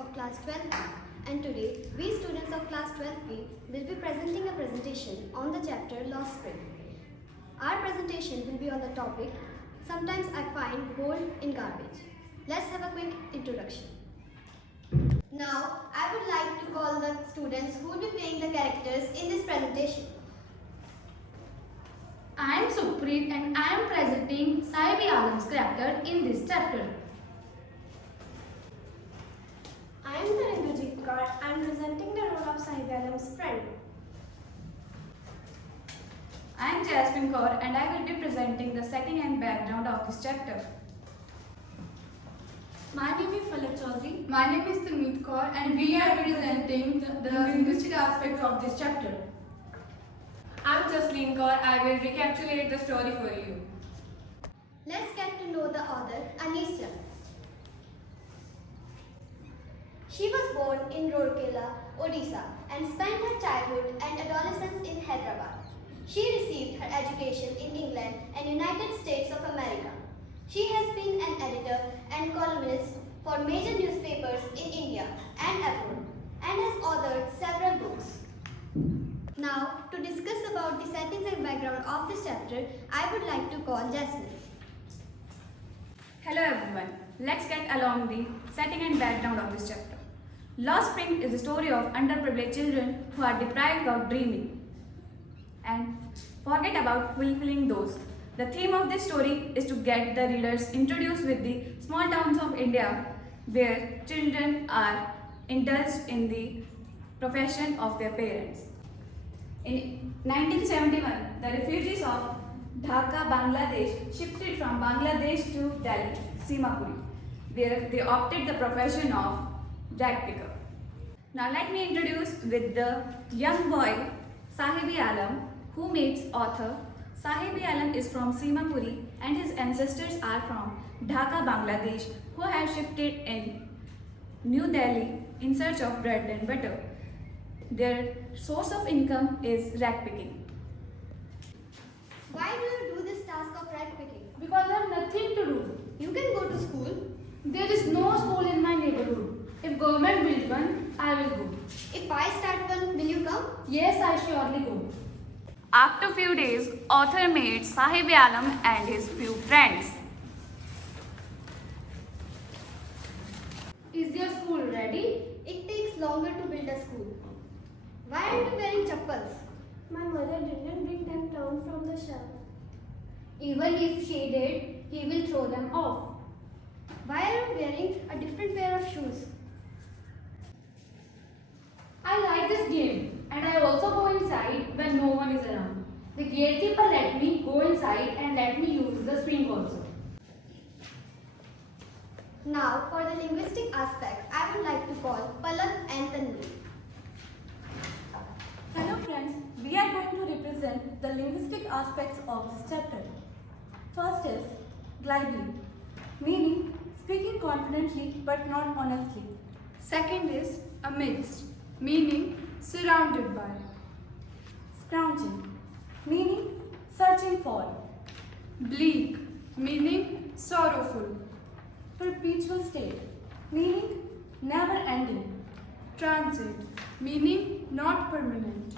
of class 12B, and today we students of class 12B will be presenting a presentation on the chapter Lost Spring. Our presentation will be on the topic Sometimes I Find Gold in Garbage. Let's have a quick introduction. Now I would like to call the students who will be playing the characters in this presentation. I am Supreet and I am presenting Sahibi Alam's character in this chapter. I am Tarindrajit Kaur. I am presenting the role of Sahibi Alam's friend. I am Jasmine Kaur and I will be presenting the setting and background of this chapter. My name is Palak Chaudhary. My name is Tanmeet Kaur and we are presenting the linguistic aspects of this chapter. I'm Jasleen Kaur. I will recapitulate the story for you. Let's get to know the author, Anisha. She was born in Rourkela, Odisha, and spent her childhood and adolescence in Hyderabad. She received her education in England and United States of America. She has been an editor and columnist for major newspapers in India and abroad, and has authored several books. Now, to discuss about the settings and background of this chapter, I would like to call Jasmine. Hello everyone, let's get along the setting and background of this chapter. Lost Spring is a story of underprivileged children who are deprived of dreaming and forget about fulfilling those. The theme of this story is to get the readers introduced with the small towns of India where children are indulged in the profession of their parents. In 1971, the refugees of Dhaka, Bangladesh shifted from Bangladesh to Delhi, Simapuri, where they opted the profession of rag picker. Now let me introduce with the young boy Sahibi Alam, who meets author. Sahibi Alam is from Simapuri and his ancestors are from Dhaka, Bangladesh, who have shifted in New Delhi in search of bread and butter. Their source of income is rag picking. Why do you do this task of rag picking? Because I have nothing to do. You can go to school. There is no school in my neighborhood. If government builds one, I will go. If I start one, will you come? Yes, I surely go. After few days, author meets Sahibi Alam and his few friends. Is your school ready? It takes longer to build a school. Why are you wearing chappals? My mother didn't bring them down from the shelf. Even if she did, he will throw them off. Why are you wearing a different pair of shoes? I like this game and I also go inside when no one is around. The gatekeeper let me go inside and let me use the swing also. Now, for the linguistic aspect, I would like to call Palak and Tanvi. Hello friends, we are going to represent the linguistic aspects of this chapter. First is glibly, meaning speaking confidently but not honestly. Second is amidst, meaning surrounded by. Scrounging, meaning searching for. Bleak, meaning sorrowful. Perpetual state, meaning never ending. Transit, meaning not permanent.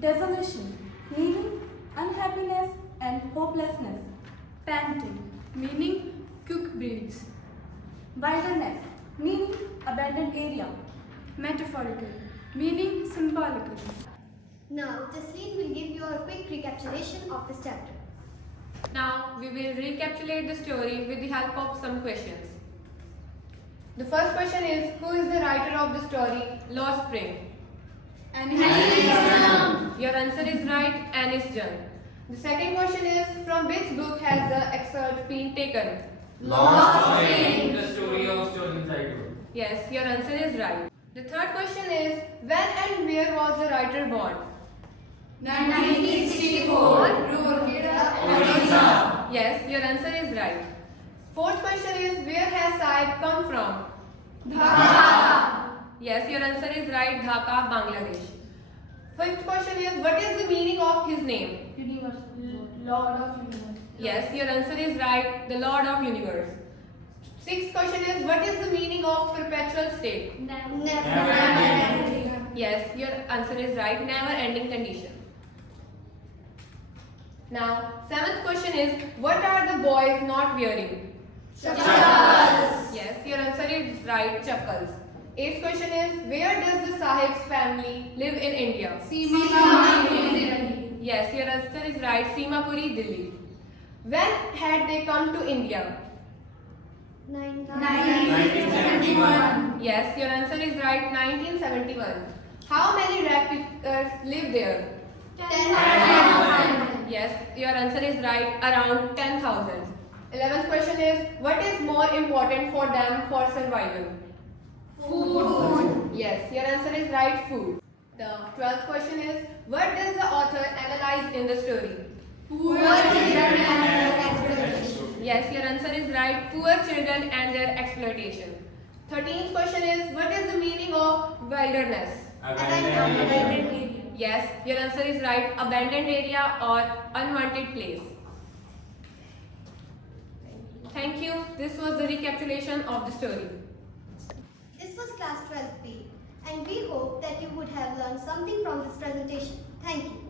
Desolation, meaning unhappiness and hopelessness. Panting, meaning cook breeds. Wilderness, meaning abandoned area. Metaphorical, meaning symbolically. Now, Jasleen will give you a quick recapitulation of this chapter. Now we will recapitulate the story with the help of some questions. The first question is, who is the writer of the story Lost Spring? Your answer is right, Anis Jung. The second question is, from which book has the excerpt been taken? Lost Spring, the story of stolen childhood. Yes, your answer is right. The third question is, when and where was the writer born? 1964, Odisha. Yes, your answer is right. Fourth question is, where has Saib come from? Dhaka. Yes, your answer is right, Dhaka, Bangladesh. Fifth question is, what is the meaning of his name? Universe, Lord of Universe. Yes, your answer is right, the Lord of Universe. Sixth question is, what is the meaning of perpetual state? Never. Yes, your answer is right. Never ending condition. Now, seventh question is, what are the boys not wearing? Yes, your answer is right. Chappals. Eighth question is, where does the Sahib's family live in India? Yes, your answer is right. Simapuri, Delhi. When had they come to India? 1971. Yes, your answer is right. 1971. How many replicas live there? 10,000. Yes, your answer is right. Around 10,000. 11th question is, what is more important for them for survival? Food. Yes, your answer is right. Food. The 12th question is, what does the author analyze in the story? Poor children and their exploitation. Yes, your answer is right. Poor children and their exploitation. 13th question is, what is the meaning of wilderness? Abandoned. Yes, your answer is right. Abandoned area or unwanted place. Thank you. This was the recapitulation of the story. This was class 12B, and we hope that you would have learned something from this presentation. Thank you.